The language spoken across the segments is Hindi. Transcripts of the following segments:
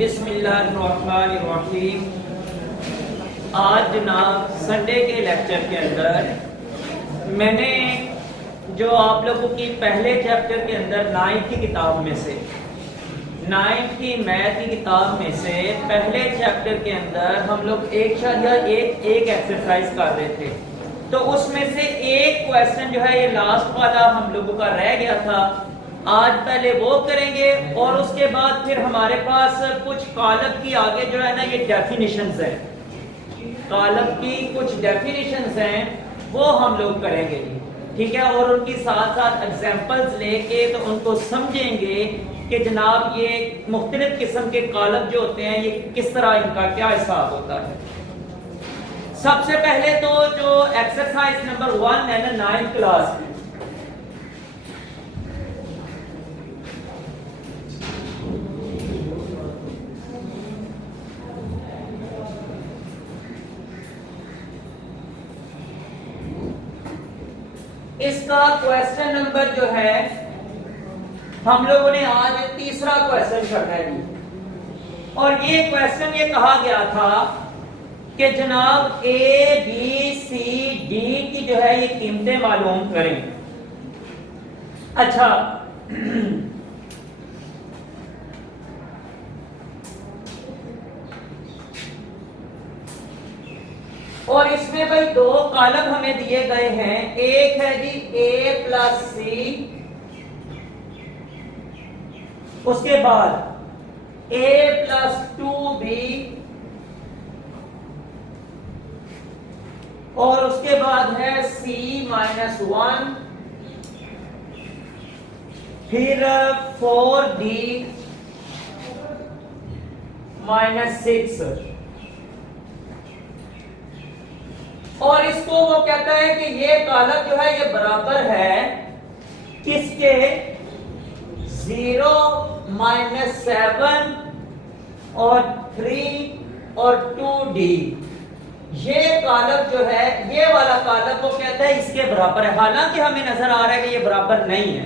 बिस्मिल्लाहिर्रहमानिर्रहीम। आज जनाब संडे के लेक्चर के अंदर मैंने जो आप लोगों की पहले चैप्टर के अंदर 9th की किताब में से 9th की मैथ की किताब में से पहले चैप्टर के अंदर हम लोग एक एक्सरसाइज कर रहे थे। तो उसमें से एक क्वेश्चन जो है ये लास्ट वाला हम लोगों का रह गया था। आज पहले वो करेंगे और उसके बाद फिर हमारे पास कुछ कालब की आगे जो है ना ये डेफिनेशंस है, कालब की कुछ डेफिनेशंस हैं वो हम लोग करेंगे जी, ठीक है। और उनकी साथ साथ एग्जांपल्स लेके तो उनको समझेंगे कि जनाब ये मुख्तलिफ किस्म के कालब जो होते हैं ये किस तरह इनका क्या हिसाब होता है। सबसे पहले तो जो एक्सरसाइज नंबर 1 है ना 9th क्लास की, इसका क्वेश्चन नंबर जो है हम लोगों ने आज तीसरा क्वेश्चन करना है। और ये क्वेश्चन ये कहा गया था कि जनाब ए बी सी डी की जो है ये कीमतें मालूम करें। अच्छा और इसमें भाई दो कॉलम हमें दिए गए हैं। एक है जी a प्लस सी, उसके बाद a प्लस 2b, और उसके बाद है c माइनस 1, फिर 4d माइनस 6। और इसको वो कहता है कि ये कॉलम जो है ये बराबर है किसके, 0 माइनस 7 और 3 और 2d। ये कॉलम जो है ये वाला कॉलम वो कहता है इसके बराबर है। हालांकि हमें नजर आ रहा है कि ये बराबर नहीं है,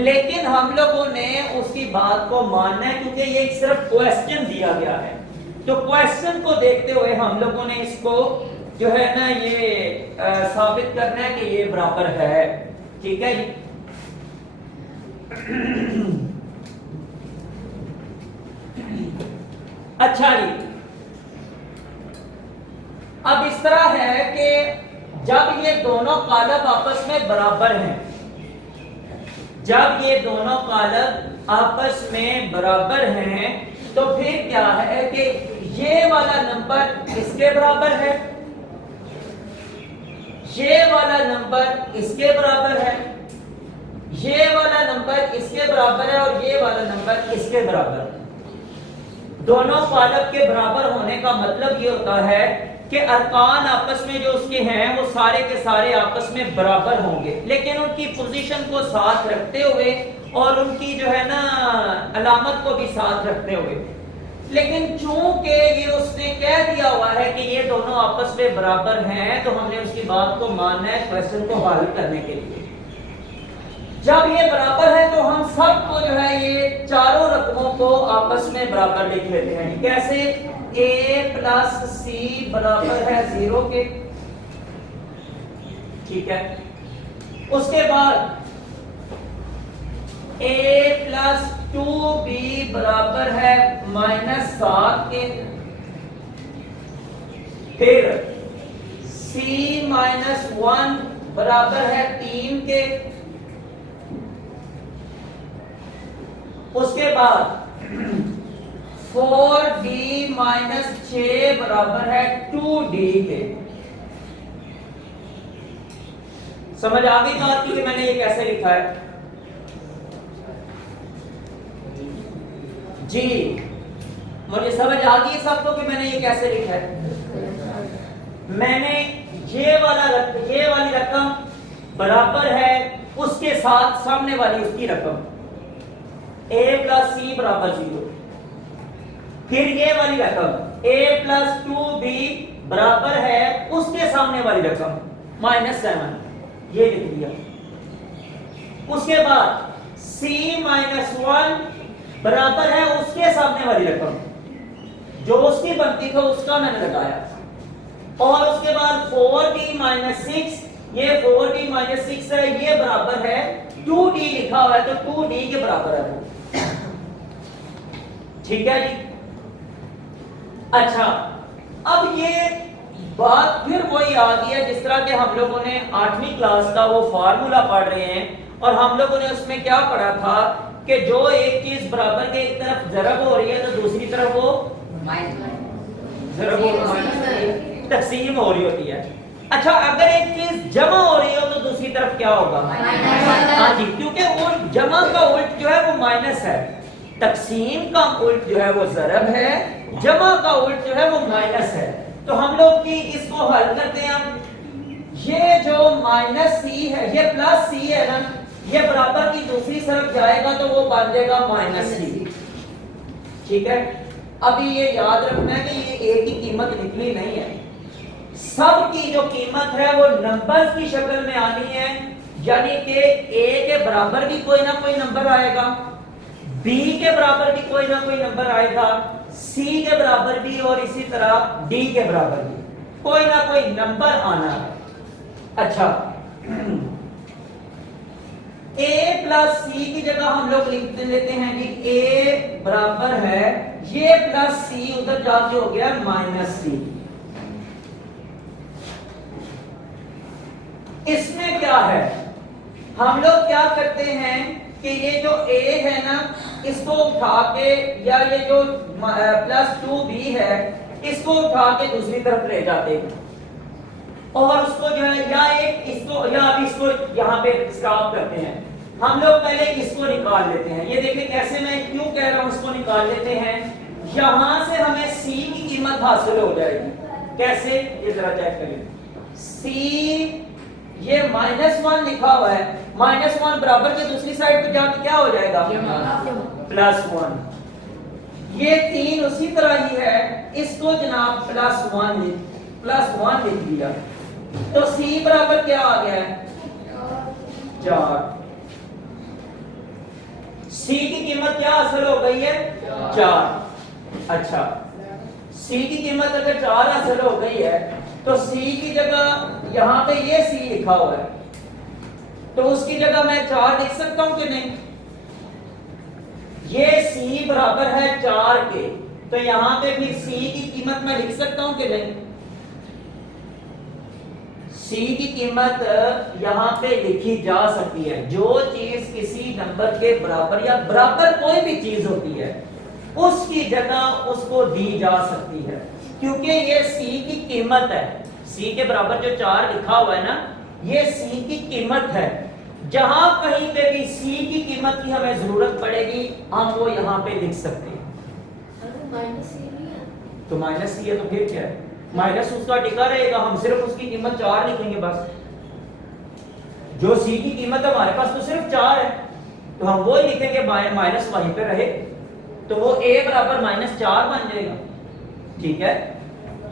लेकिन हम लोगों ने उसकी बात को मानना है क्योंकि ये सिर्फ क्वेश्चन दिया गया है। तो क्वेश्चन को देखते हुए हम लोगों ने इसको जो है ना ये साबित करना है कि ये बराबर है, ठीक है जी। अच्छा जी, अब इस तरह है कि जब ये दोनों कॉलम आपस में बराबर हैं, जब ये दोनों कॉलम आपस में बराबर हैं तो फिर क्या है कि ये वाला नंबर इसके बराबर है, ये वाला नंबर इसके बराबर है, ये वाला नंबर इसके बराबर है और ये वाला नंबर इसके बराबर है। दोनों कॉलम के बराबर होने का मतलब ये होता है कि अरकान आपस में जो उसके हैं वो सारे के सारे आपस में बराबर होंगे, लेकिन उनकी पोजीशन को साथ रखते हुए और उनकी जो है ना अलामत को भी साथ रखते हुए। लेकिन चूंकि ये उसने कह दिया हुआ है कि ये दोनों आपस में बराबर हैं तो हमने उसकी बात को मानना है क्वेश्चन को हल करने के लिए। जब ये बराबर है तो हम सबको जो है ये चारों रकमों को आपस में बराबर लिख लेते हैं। कैसे, a प्लस सी बराबर है 0 के, ठीक है। उसके बाद a प्लस 2b बराबर है -7 के, फिर c माइनस 1 बराबर है 3 के, उसके बाद 4d माइनस 6 बराबर है 2d के। समझ आ गई बात की कि मैंने ये कैसे लिखा है जी? मुझे समझ आ गई सबको कि मैंने ये कैसे लिखा है। मैंने ये वाली रकम बराबर है उसके साथ सामने वाली उसकी रकम a प्लस सी बराबर 0, फिर ये वाली रकम a प्लस 2b बराबर है उसके सामने वाली रकम -7, ये लिख दिया। उसके बाद c -1 बराबर है उसके सामने वाली रकम, जो उसकी बनती थी उसका मैंने लगाया, और उसके बाद 4d माइनस 6, ये 4d माइनस 6 है, ये बराबर है 2d लिखा हुआ है, तो 2d के बराबर है वो। ठीक है जी। अच्छा, अब ये बात फिर वही आ गई है जिस तरह के हम लोगों ने 8वीं क्लास का वो फार्मूला पढ़ रहे हैं, और हम लोगों ने उसमें क्या पढ़ा था कि जो एक चीज बराबर के एक तरफ जरब हो रही है तो दूसरी तरफ वो जरब तकसीम हो रही होती है। अच्छा, अगर एक चीज जमा हो रही हो तो दूसरी तरफ क्या होगा? हाँ जी, क्योंकि वो जमा का उल्ट जो है वो माइनस है, तकसीम का उल्ट जो है वो जरब है, जमा का उल्ट जो है वो माइनस है। तो हम लोग की इसको हल करते हैं हम। ये जो माइनस सी है, ये प्लस सी है ना, ये बराबर की दूसरी तरफ जाएगा तो वो बन जाएगा माइनस सी। ठीक है, अभी ये याद रखना है कि ये ए की कीमत निकली नहीं है, सब की जो कीमत है वो नंबर्स की शक्ल में आनी है, यानी कि ए के बराबर भी कोई ना कोई नंबर आएगा, बी के बराबर भी कोई ना कोई नंबर आएगा, सी के बराबर भी, और इसी तरह डी के बराबर भी कोई ना कोई नंबर आना है। अच्छा, a प्लस सी की जगह हम लोग लिख लेते हैं कि a बराबर है, ये प्लस सी उधर जाके हो गया माइनस सी। इसमें क्या है, हम लोग क्या करते हैं कि ये जो a है ना, इसको उठा के, या ये जो प्लस 2b है, इसको उठा के दूसरी तरफ ले जाते हैं, और उसको जो है या एक इसको या अभी इसको यहाँ पे स्टॉप करते हैं। हम लोग पहले इसको निकाल लेते हैं। ये देखिए कैसे, मैं क्यों कह रहा हूँ इसको निकाल लेते हैं, यहां से हमें c की कीमत हासिल हो जाएगी। कैसे, ये जरा चेक करिए। c ये -1 लिखा हुआ है, -1 बराबर के दूसरी साइड पे जाके क्या हो जाएगा? +1। ये 3 उसी तरह ही है, इसको जनाब +1 लिख दिया, तो c बराबर क्या आ गया है? 4। c की कीमत क्या हासिल हो गई है? 4। अच्छा, c की कीमत अगर 4 हासिल हो गई है तो c की जगह यहां पे ये c लिखा हुआ है, तो उसकी जगह मैं 4 लिख सकता हूं कि नहीं? ये c बराबर है 4 के, तो यहां पे भी c की कीमत मैं लिख सकता हूं कि नहीं? c की कीमत यहां पे लिखी जा सकती है। जो चीज किसी नंबर के बराबर या बराबर कोई भी चीज होती है उसकी जगह उसको दी जा सकती है, क्योंकि ये c की कीमत है। c के बराबर जो 4 लिखा हुआ है ना, ये c की कीमत है। जहां कहीं पे भी c की कीमत की हमें जरूरत पड़ेगी हम वो यहाँ पे लिख सकते हैं। तो माइनस सी है तो फिर क्या है? माइनस उसका टिका रहेगा, हम सिर्फ उसकी कीमत 4 लिखेंगे बस। जो c की कीमत है हमारे पास तो सिर्फ 4 है, तो हम वो लिखेंगे, माइनस वहीं पे रहे, तो वो a बराबर -4 बन जाएगा। ठीक है,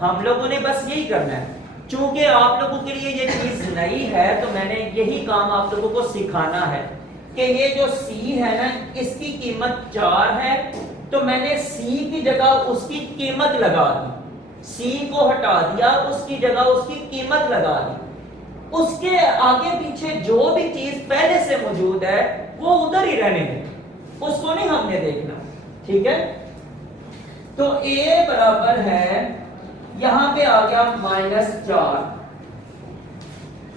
हम लोगों ने बस यही करना है। चूंकि आप लोगों के लिए ये चीज नई है तो मैंने यही काम आप लोगों को सिखाना है कि ये जो c है ना, इसकी कीमत 4 है, तो मैंने c की जगह उसकी कीमत लगा दी, c को हटा दिया, उसकी जगह उसकी कीमत लगा दी। उसके आगे पीछे जो भी चीज पहले से मौजूद है वो उधर ही रहने दें, उसको नहीं हमने देखना। ठीक है, तो a बराबर है, यहां पे आ गया -4,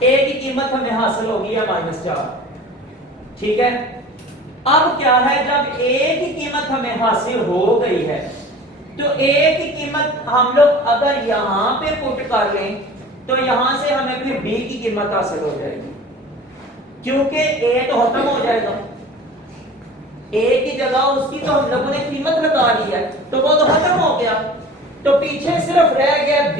a की कीमत हमें हासिल होगी है -4। ठीक है, अब क्या है, जब a की कीमत हमें हासिल हो गई है तो a की कीमत हम लोग अगर यहां पे पुट कर लें तो यहां से हमें फिर b की कीमत हासिल हो जाएगी, क्योंकि a तो खत्म हो जाएगा, a की जगह उसकी तो हम लोगों ने कीमत लगा ली है, तो वो तो खत्म हो गया, तो पीछे सिर्फ रह गया b।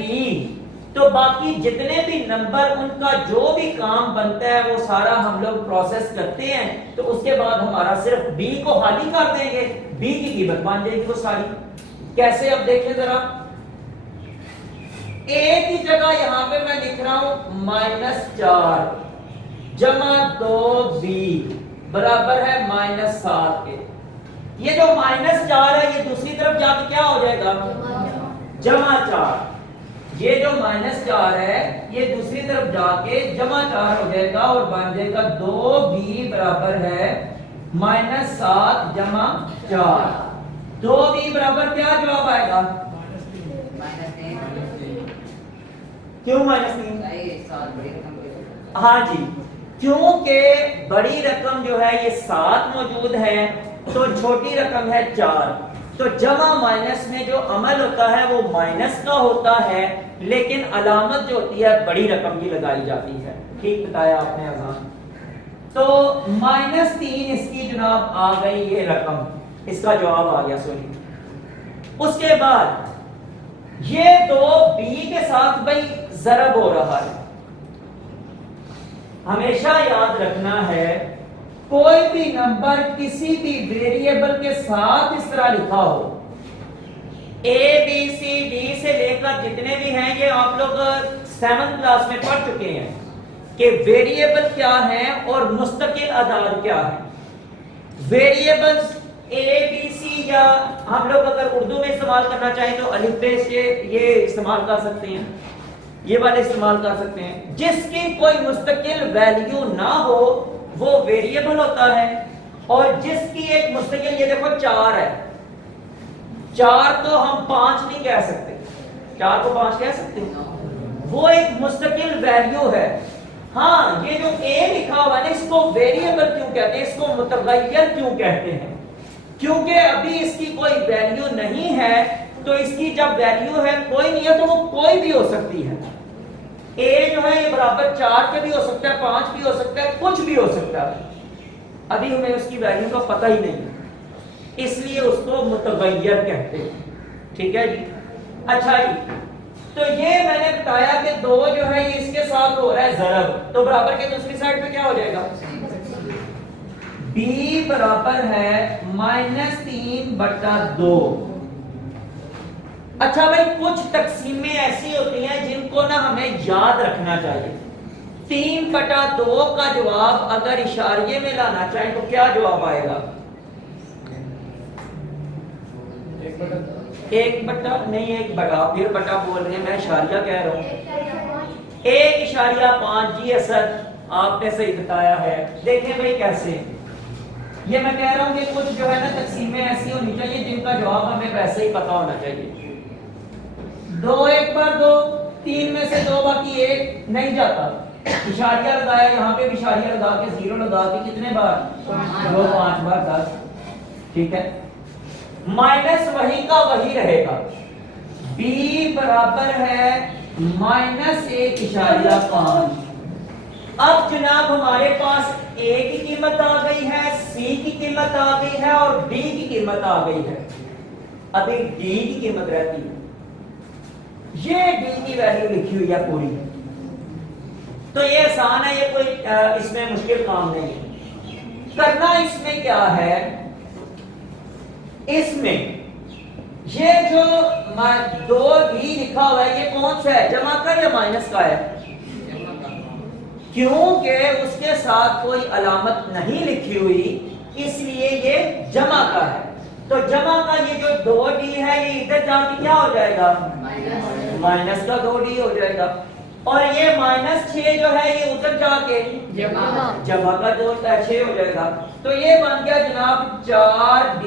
तो बाकी जितने भी नंबर उनका जो भी काम बनता है वो सारा हम लोग प्रोसेस करते हैं, तो उसके बाद हमारा सिर्फ b को खाली कर देंगे, b की कीमत बन जाएगी वो सारी। कैसे, अब देखिए जरा, a की जगह यहां पे मैं लिख रहा हूं -4 जमा 2b बराबर है -7 के। ये जो -4 है ये दूसरी तरफ जाके क्या हो जाएगा, +4। ये जो -4 है ये दूसरी तरफ जाके +4 हो जाएगा और बन जाएगा 2b बराबर है -7 + 4। 2b बराबर क्या जवाब आएगा, क्यों -3? हाँ जी, क्योंकि बड़ी रकम जो है ये 7 मौजूद है तो छोटी रकम है 4। तो जमा माइनस में जो अमल होता है वो माइनस का होता है, लेकिन अलामत जो होती है बड़ी रकम की लगाई जाती है। ठीक बताया आपने अजान। तो -3 इसकी जनाब आ गई ये रकम, इसका जवाब आ गया। सुनिए, उसके बाद ये दो b के साथ भाई ज़रब हो रहा है। हमेशा याद रखना है कोई भी नंबर किसी भी वेरिएबल के साथ इस तरह लिखा हो, a b c d से लेकर जितने भी हैं ये आप लोग 7th क्लास में पढ़ चुके हैं कि वेरिएबल क्या है और मुस्तकिल अदाद क्या है। वेरिएबल्स a b c या हम लोग अगर उर्दू में इस्तेमाल करना चाहें तो अलिफ बे से ये इस्तेमाल कर सकते हैं, ये वाले इस्तेमाल कर सकते हैं। जिसकी कोई मुस्तकिल वैल्यू ना हो वो वेरिएबल होता है, और जिसकी एक मुस्तकिल, ये देखो 4 है, 4 तो हम 5 नहीं कह सकते, 4 को 5 कह सकते हैं, वो एक मुस्तकिल वैल्यू है। हाँ, ये जो a लिखा हुआ है इसको वेरिएबल क्यों कहते हैं, इसको मुतगय्यर क्यों कहते हैं, क्योंकि अभी इसकी कोई वैल्यू नहीं है। तो इसकी जब वैल्यू है कोई नहीं है तो वो कोई भी हो सकती है। a जो है ये बराबर 4 के भी हो सकता है, 5 भी हो सकता है, कुछ भी हो सकता है। अभी हमें उसकी वैल्यू का पता ही नहीं, इसलिए उसको मुतगय्यर कहते हैं। ठीक है जी। अच्छा जी, तो ये मैंने बताया कि 2 जो है ये इसके साथ हो रहा है ज़रब, तो बराबर के दूसरी साइड पे क्या हो जाएगा, b बराबर है -3/2। अच्छा भाई, कुछ तकसीमें ऐसी होती हैं जिनको ना हमें याद रखना चाहिए। 3/2 का जवाब अगर इशारिये में लाना चाहे तो क्या जवाब आएगा, 1/, फिर बटा बोल रहे हैं, मैं इशारिया कह रहा हूं। 1.5 जी असद, आपने सही बताया है। देखें भाई कैसे, ये मैं कह रहा हूं कि कुछ जो है ना तकसीमें ऐसी होनी चाहिए जिनका जवाब हमें वैसे ही पता होना चाहिए। 2 1 बार 2, 3 में से 2 बाकी 1 नहीं जाता, इशारिया लगाया, यहाँ पे भी इशारिया लगा के 0 लगा के कितने बार, 2 5 बार 10। ठीक है, माइनस वही का वही रहेगा। b बराबर है -1.5। अब जनाब हमारे पास a की कीमत आ गई है, c की कीमत आ गई है और d की कीमत आ गई है। अभी d की कीमत रहती है, ये d की वैल्यू लिखी हुई है पूरी। तो ये आसान है, ये कोई इसमें मुश्किल काम नहीं है। करना इसमें क्या है, इसमें ये जो 2b लिखा हुआ है ये कौन सा है, जमा का या माइनस का है, क्योंकि उसके साथ कोई अलामत नहीं लिखी हुई इसलिए ये जमा का है। तो जमा का ये जो 2d है ये इधर जाके क्या हो जाएगा, माइनस का 2d हो जाएगा, और ये -6 जो है ये उधर जाके जमा का 6 हो जाएगा। तो ये बन गया जनाब 4d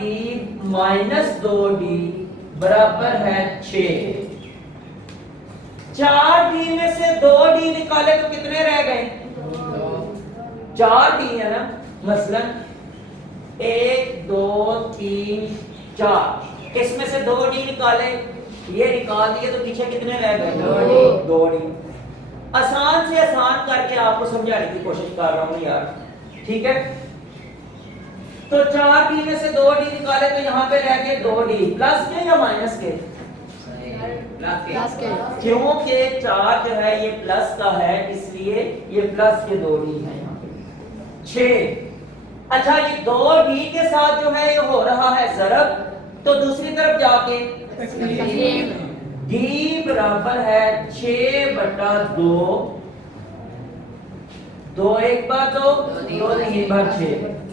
- 2d बराबर है 6। 4d में से 2d निकाले तो कितने रह गए, 4d है ना, मसलन 1 2 3 4, इसमें से 2d निकाले, ये निकाल दिए तो पीछे कितने रह गए, 2d। आसान से आसान करके आपको समझाने की कोशिश कर रहा हूं यार, ठीक है। तो 4d में से 2d निकाले तो यहाँ पे रह गए 2d, प्लस के या माइनस के, प्लस के, क्योंकि 4 जो है ये प्लस का है इसलिए ये प्लस के 2d है यहाँ पे 6। अच्छा, ये 2d के साथ जो है ये हो रहा है ज़रब, तो दूसरी तरफ जाके d बराबर है 6/2, 2 1 बार 2, 2 3 बार 6,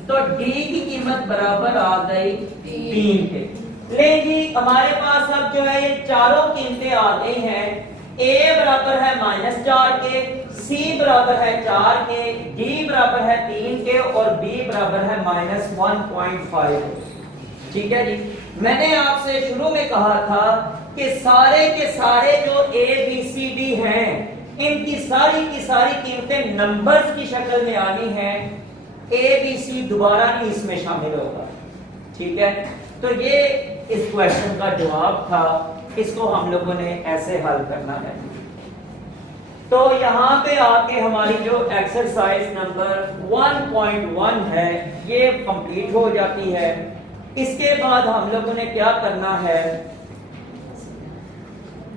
तो डी की कीमत बराबर आ गई 3 के। ले जी हमारे पास अब जो है ये चारों कीमतें आ गई हैं। ए बराबर है -4 के, सी बराबर है 4 के, डी बराबर है 3 के और बी बराबर है -1.5। ठीक है जी। मैंने आपसे शुरू में कहा था कि सारे के सारे जो ए बी सी डी हैं इनकी सारी की सारी कीमतें नंबर्स की शक्ल में आनी है। ए बी सी दोबारा नहीं इसमें शामिल होगा। ठीक है, तो ये इस क्वेश्चन का जवाब था। इसको हम लोगों ने ऐसे हल करना है। तो यहां पे आके हमारी जो एक्सरसाइज नंबर 1.1 है ये कंप्लीट हो जाती है। इसके बाद हम लोगों ने क्या करना है,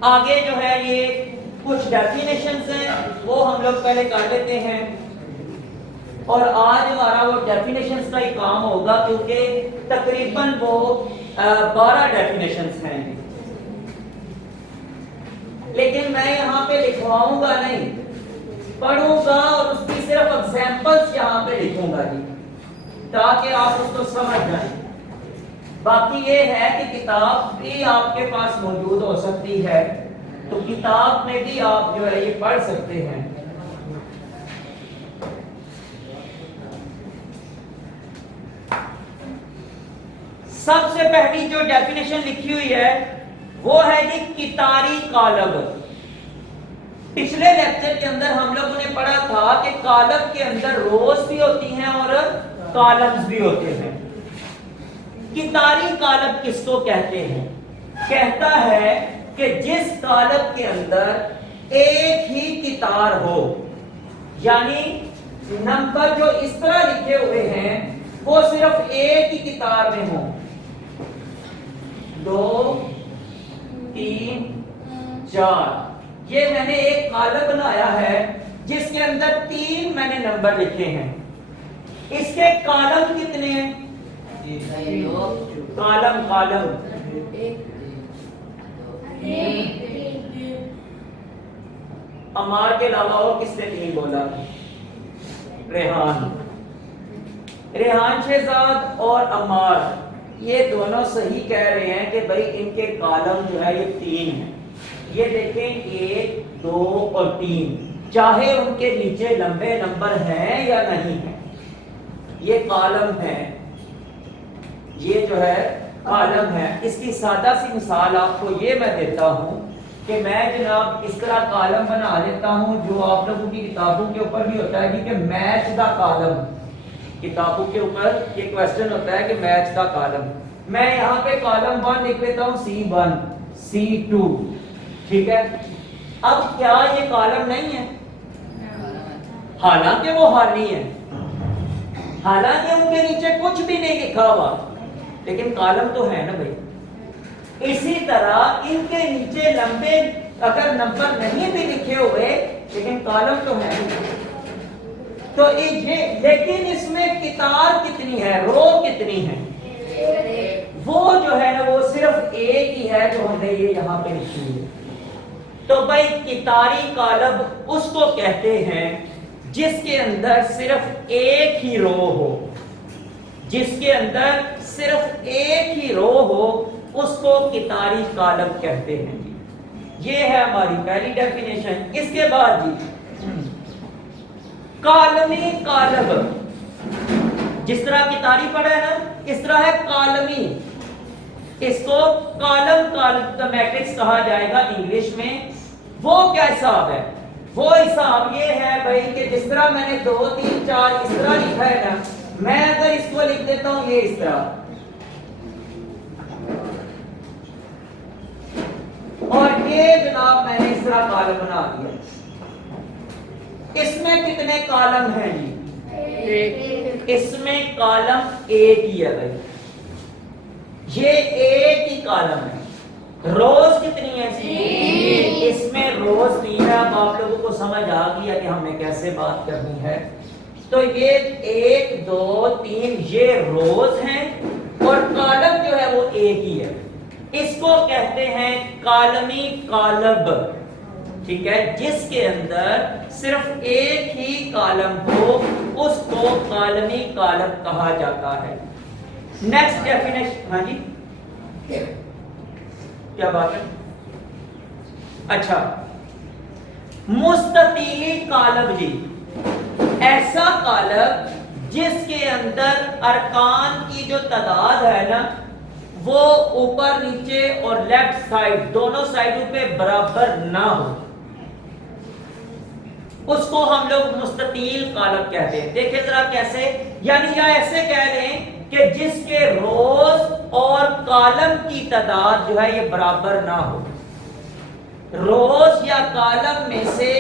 आगे जो है ये कुछ डेफिनेशंस हैं वो हम लोग पहले कर लेते हैं और आज हमारा वो डेफिनेशंस का ही काम होगा क्योंकि तकरीबन वो 12 डेफिनेशंस हैं। लेकिन मैं यहाँ पे लिखवाऊंगा नहीं, पढ़ूंगा और उसकी सिर्फ एग्जांपल्स यहाँ पे लिखूंगा जी, ताकि आप उसको समझ जाएं। बाकी ये है कि किताब भी आपके पास मौजूद हो सकती है, तो किताब में भी आप जो है ये पढ़ सकते हैं। सबसे पहली जो डेफिनेशन लिखी हुई है वो है जी कितारी कालब। पिछले लेक्चर के अंदर हम लोगों ने पढ़ा था कि कालब के अंदर रोज भी होती हैं और कॉलम्स भी होते हैं। कितारी कालब किसको कहते हैं? कहता है कि जिस कालब के अंदर एक ही कितार हो, यानी नंबर जो इस तरह लिखे हुए हैं वो सिर्फ एक ही कितार में हो। 2 3 4 ये मैंने एक कॉलम बनाया है जिसके अंदर 3 मैंने नंबर लिखे हैं। इसके कॉलम कितने हैं? कॉलम अमार के अलावा और किसने 3 बोला? रेहान शहजाद और अमार ये दोनों सही कह रहे हैं कि भाई इनके कॉलम जो है ये 3 है। ये देखें 1 2 और 3, चाहे उनके नीचे लंबे नंबर हैं या नहीं है, ये कॉलम है, ये जो है कॉलम है। इसकी सादा सी मिसाल आपको ये मैं देता हूं कि मैं जनाब इस तरह कॉलम बना लेता हूं जो आप लोगों की किताबों के ऊपर भी होता है कि मैच द कॉलम। किताबों के ऊपर ये क्वेश्चन होता है कि मैच द कॉलम। मैं यहाँ पे कॉलम 1 लिख लेता हूँ C1 C2। ठीक है, अब क्या ये कॉलम नहीं है? हालांकि वो खाली है, हालांकि उनके नीचे कुछ भी नहीं लिखा हुआ, लेकिन कॉलम तो है ना भाई। इसी तरह इनके नीचे लंबे अगर नंबर नहीं भी लिखे हुए लेकिन कॉलम तो है। तो ये लेकिन इसमें कितार कितनी है, रो कितनी है? वो जो है ना वो सिर्फ एक ही है जो हमने ये यहाँ पे लिखी है। तो भाई कितारी कालब उसको कहते हैं जिसके अंदर सिर्फ एक ही रो हो, जिसके अंदर सिर्फ एक ही रो हो उसको कितारी कालब कहते हैं जी। ये है हमारी पहली डेफिनेशन। इसके बाद जी कालमी कालब, जिस तरह कितारी पढ़ा है ना इस तरह है कालमी। इसको कॉलम का मैट्रिक्स कहा जाएगा इंग्लिश में। वो क्या हिसाब है? वो हिसाब ये है भाई कि जिस तरह मैंने 2 3 4 इस तरह लिखा है ना, मैं अगर इसको लिख देता हूं ये इस तरह, और ये जनाब मैंने इस तरह कॉलम बना दिया। इसमें कितने कॉलम हैं जी? इसमें कॉलम एक ही है भाई, ये एक ही कॉलम है। रोज कितनी है? इसमें रोज 3 है। अब आप लोगों को समझ आ गया कि हमें कैसे बात करनी है। तो ये 1 2 3 ये रोज हैं और कॉलम जो है वो एक ही है। इसको कहते हैं कालमी कालब। ठीक है, जिसके अंदर सिर्फ एक ही कॉलम हो उसको कॉलमी कॉलम कहा जाता है। नेक्स्ट डेफिनेशन, हाँ जी क्या बात है? अच्छा, मुस्ततील कॉलम जी, ऐसा कॉलम जिसके अंदर अरकान की जो तादाद है ना वो ऊपर नीचे और लेफ्ट साइड दोनों साइडों पे बराबर ना हो, उसको हम लोग मुस्ततील कॉलम कहते हैं। देखिए जरा कैसे, यानी या ऐसे कह लें कि जिसके रोज और कॉलम की तादाद जो है ये बराबर ना हो। रोज या कॉलम में से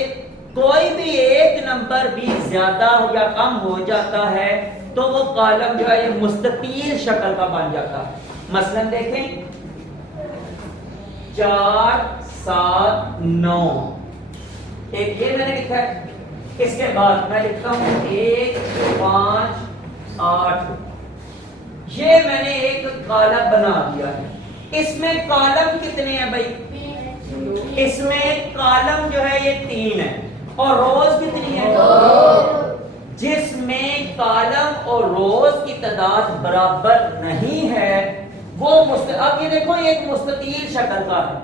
कोई भी एक नंबर भी ज्यादा या कम हो जाता है तो वो कॉलम जो है ये मुस्ततील शक्ल का बन जाता है। मसलन देखें 4 7 9, एक ये मैंने लिखा है, इसके बाद मैं लिखता हूं 1 5 8, ये मैंने एक कॉलम बना दिया है। इसमें कॉलम कितने हैं भाई? इसमें कॉलम जो है ये 3 है और रोज कितनी है? 2। जिसमें कॉलम और रोज की तादाद बराबर नहीं है वो अब ये देखो ये एक मुस्ततील शक्ल का है,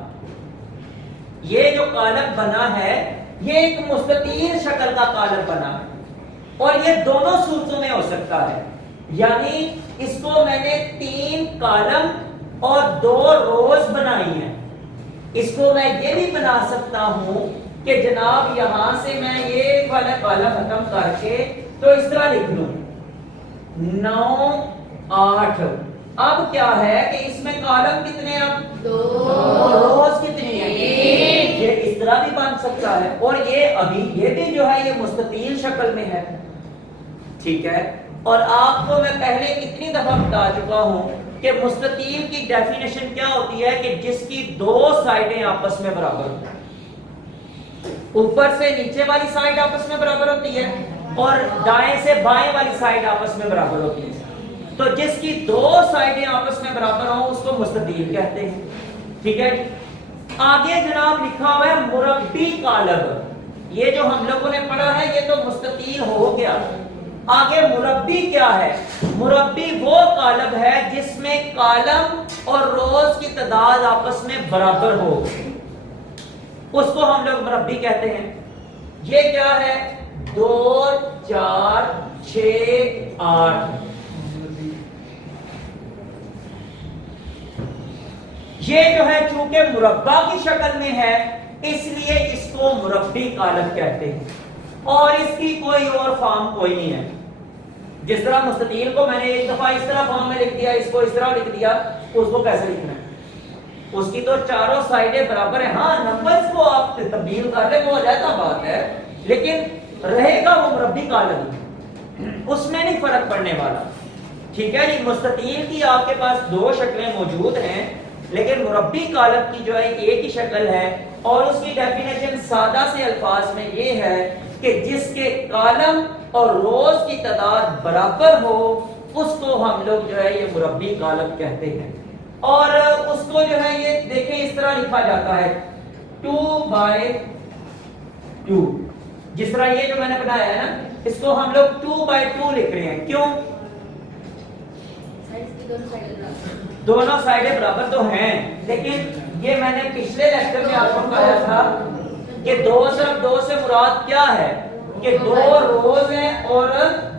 ये जो कॉलम बना है ये एक मुस्ततील शक्ल का कॉलम बना है और ये दोनों सूरतों में हो सकता है। यानी इसको मैंने 3 कॉलम और 2 रोज बनाई है। इसको मैं ये भी बना सकता हूं कि जनाब यहां से मैं ये वाला कॉलम खत्म करके तो इस तरह लिख लूं 9 8। अब क्या है कि इसमें कॉलम कितने हैं? अब 2 और रोज कितनी है? 1। ये इस तरह भी बन सकता है और ये अभी ये भी जो है ये मुस्ततील शक्ल में है, ठीक है। और आपको मैं पहले कितनी दफा बता चुका हूं कि मुस्ततील की डेफिनेशन क्या होती है कि जिसकी 2 साइडें आपस में बराबर हो। ऊपर से नीचे वाली साइड आपस में बराबर होती है और दाएं से बाएं वाली साइड आपस में बराबर होती है। तो जिसकी 2 साइडें आपस में बराबर हो उसको मुस्ततील कहते हैं, ठीक है। आगे जनाब लिखा हुआ है मुरब्बी कॉलम। ये जो हम लोगों ने पढ़ा है ये तो मुस्ततील हो गया। आगे मुरब्बी क्या है? मुरब्बी वो कॉलम है जिसमें कॉलम और रोज की तादाद आपस में बराबर हो, उसको हम लोग मुरब्बी कहते हैं। ये क्या है? 2 4 6 8। ये जो है चूंकि मुरब्बा की शक्ल में है इसलिए इसको मुरब्बी कॉलम कहते हैं और इसकी कोई और फॉर्म कोई नहीं है। जिस तरह मुस्ततील को मैंने एक दफा इस तरह फॉर्म में लिख दिया, इसको इस तरह लिख दिया, उसको कैसे लिखना है? उसकी तो चारों साइडें बराबर है। हाँ, नंबर्स को आप तब्दील कर ले वो अलग बात है, लेकिन रहेगा वो मुरब्बी कॉलम, उसमें नहीं फर्क पड़ने वाला, ठीक है। ये मुस्ततील की आपके पास 2 शक्लें मौजूद हैं लेकिन मुरब्बी कॉलम की जो है एक ही शक्ल है और उसकी डेफिनेशन सादा से अल्फाज में ये है कि जिसके कॉलम और रोज की तादाद बराबर हो उसको हम लोग जो है ये मुरब्बी कॉलम कहते हैं। और उसको जो है ये देखें इस तरह लिखा जाता है 2/2। जिस तरह ये जो मैंने बनाया है ना इसको हम लोग 2/2 लिख रहे हैं। क्यों? दोनों साइडें बराबर तो हैं, लेकिन ये मैंने पिछले लेक्चर में आपको बताया था कि 2 सिर्फ 2 से मुराद क्या है कि 2 रोज हैं और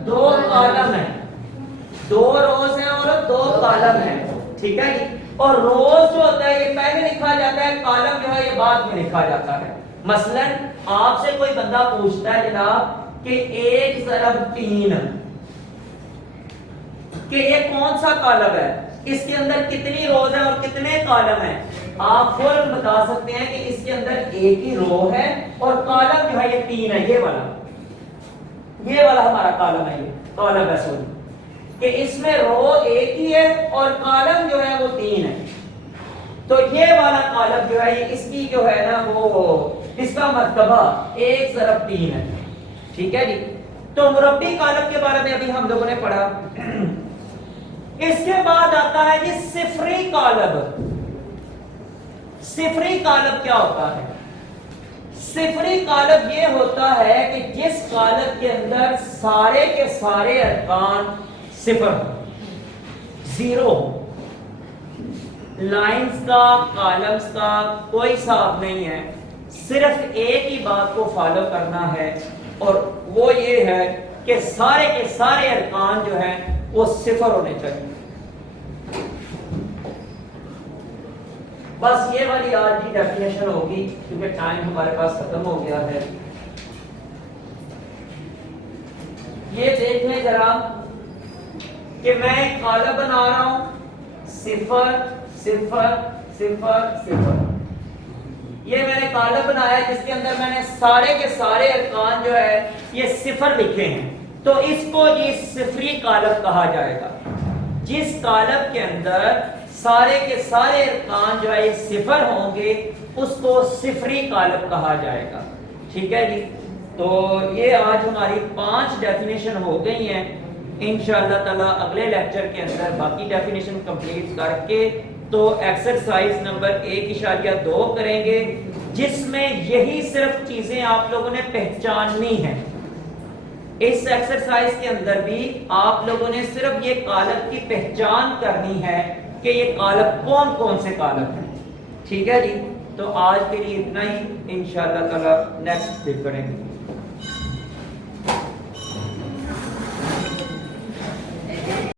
2 कॉलम हैं। 2 रोज हैं और 2 कॉलम हैं, ठीक है जी। और रोज जो होता है ये पहले लिखा जाता है, कॉलम जो है ये बाद में लिखा जाता है। मसलन आपसे कोई बंदा पूछता है जनाब कि 1 ज़रब 3 कि ये कौन सा कॉलम है, इसके अंदर कितनी रोज है और कितने कॉलम है? आप फौरन बता सकते हैं कि इसके अंदर एक ही रो है और कॉलम जो है ये 3 है। ये वाला हमारा कॉलम है, ये कॉलम है सॉरी, कि इसमें रो एक ही है और कॉलम जो है वो 3 है। तो ये वाला कॉलम जो है इसकी जो है ना वो इसका मर्तबा 1 ज़रब 3 है, ठीक है जी। तो मुरब्बी कॉलम के बारे में अभी हम लोगों ने पढ़ा। इसके बाद आता है जी सिफरी कॉलम। सिफरी कॉलम क्या होता है? सिफरी कालब ये होता है कि जिस कालब के अंदर सारे के सारे अरकान सिफर हो, जीरो हो, लाइंस का कॉलम्स का कोई हिसाब नहीं है, सिर्फ एक ही बात को फॉलो करना है और वो ये है कि सारे के सारे अरकान जो हैं वो सिफर होने चाहिए। बस ये वाली आज की डेफिनेशन होगी क्योंकि टाइम हमारे पास खत्म हो गया है। ये देखें जरा कि मैं एक कॉलम बना रहा हूं, सिफर सिफर सिफर सिफर। ये मैंने कॉलम बनाया जिसके अंदर मैंने सारे के सारे अरकान जो है ये सिफर लिखे हैं, तो इसको ये सिफरी कॉलम कहा जाएगा। जिस कॉलम के अंदर सारे के सारे अरकान जो है ये सिफर होंगे उसको सिफरी कॉलम कहा जाएगा। ठीक है जी, तो ये आज हमारी 5 डेफिनेशन हो गई हैं। इंशाअल्लाह ताला अगले लेक्चर के अंदर बाकी डेफिनेशन कंप्लीट करके तो एक्सरसाइज नंबर 1.2 करेंगे, जिसमें यही सिर्फ चीजें आप लोगों ने पहचाननी है। इस एक्सरसाइज के अंदर भी आप लोगों ने सिर्फ ये कॉलम की पहचान करनी है कि ये कॉलम कौन कौन से कॉलम है। ठीक है जी, तो आज के लिए इतना ही, इंशाअल्लाह ताला नेक्स्ट फिर करेंगे।